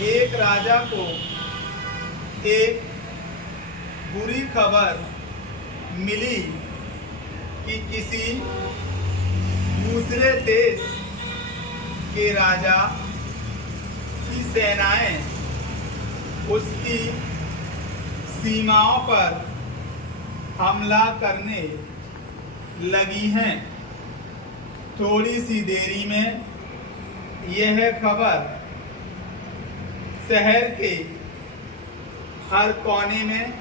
एक राजा को एक बुरी खबर मिली कि किसी दूसरे देश के राजा की सेनाएं उसकी सीमाओं पर हमला करने लगी हैं। थोड़ी सी देरी में यह खबर शहर के हर कोने में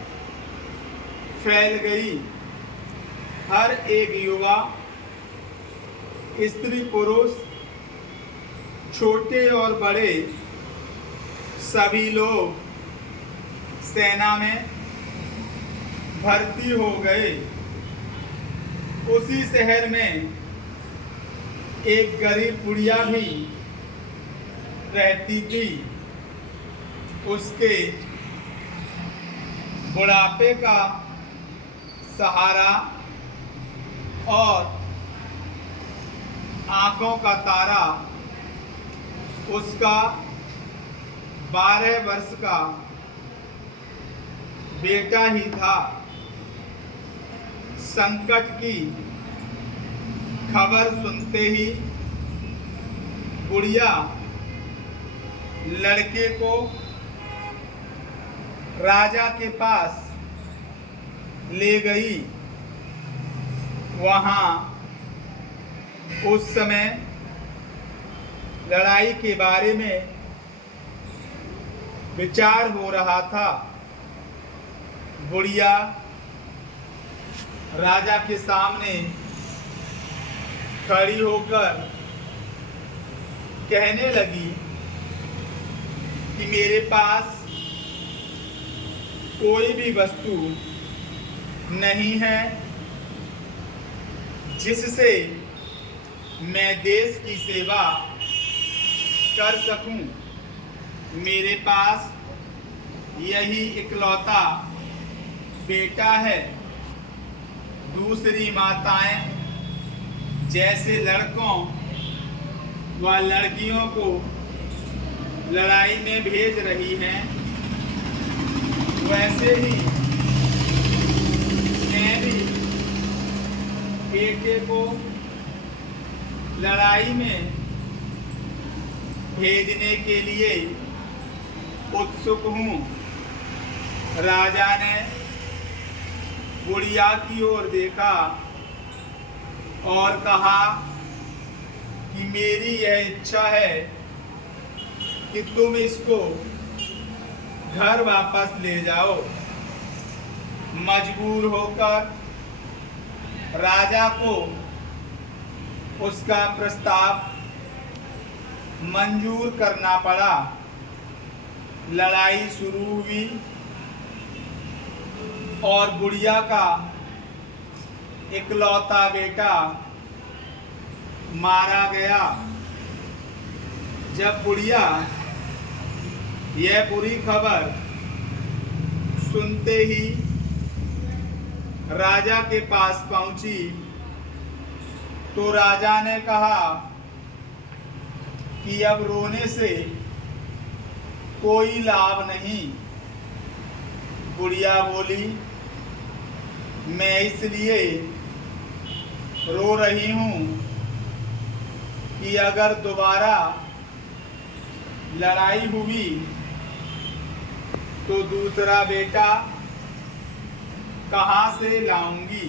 फैल गई। हर एक युवा, स्त्री पुरुष, छोटे और बड़े सभी लोग सेना में भर्ती हो गए। उसी शहर में एक गरीब बुढ़िया भी रहती थी। उसके बुढ़ापे का सहारा और आंखों का तारा उसका 12 वर्ष का बेटा ही था। संकट की खबर सुनते ही बुढ़िया लड़के को राजा के पास ले गई। वहाँ उस समय लड़ाई के बारे में विचार हो रहा था। बुढ़िया राजा के सामने खड़ी होकर कहने लगी कि मेरे पास कोई भी वस्तु नहीं है जिससे मैं देश की सेवा कर सकूं। मेरे पास यही इकलौता बेटा है। दूसरी माताएं जैसे लड़कों व लड़कियों को लड़ाई में भेज रही हैं, वैसे ही मैं भी बेटे को लड़ाई में भेजने के लिए उत्सुक हूँ। राजा ने बुढ़िया की ओर देखा और कहा कि मेरी यह इच्छा है कि तुम इसको घर वापस ले जाओ। मजबूर होकर राजा को उसका प्रस्ताव मंजूर करना पड़ा। लड़ाई शुरू हुई और बुढ़िया का इकलौता बेटा मारा गया। जब बुढ़िया यह बुरी खबर सुनते ही राजा के पास पहुंची तो राजा ने कहा कि अब रोने से कोई लाभ नहीं। बुढ़िया बोली, मैं इसलिए रो रही हूँ कि अगर दोबारा लड़ाई हुई तो दूसरा बेटा कहाँ से लाऊंगी।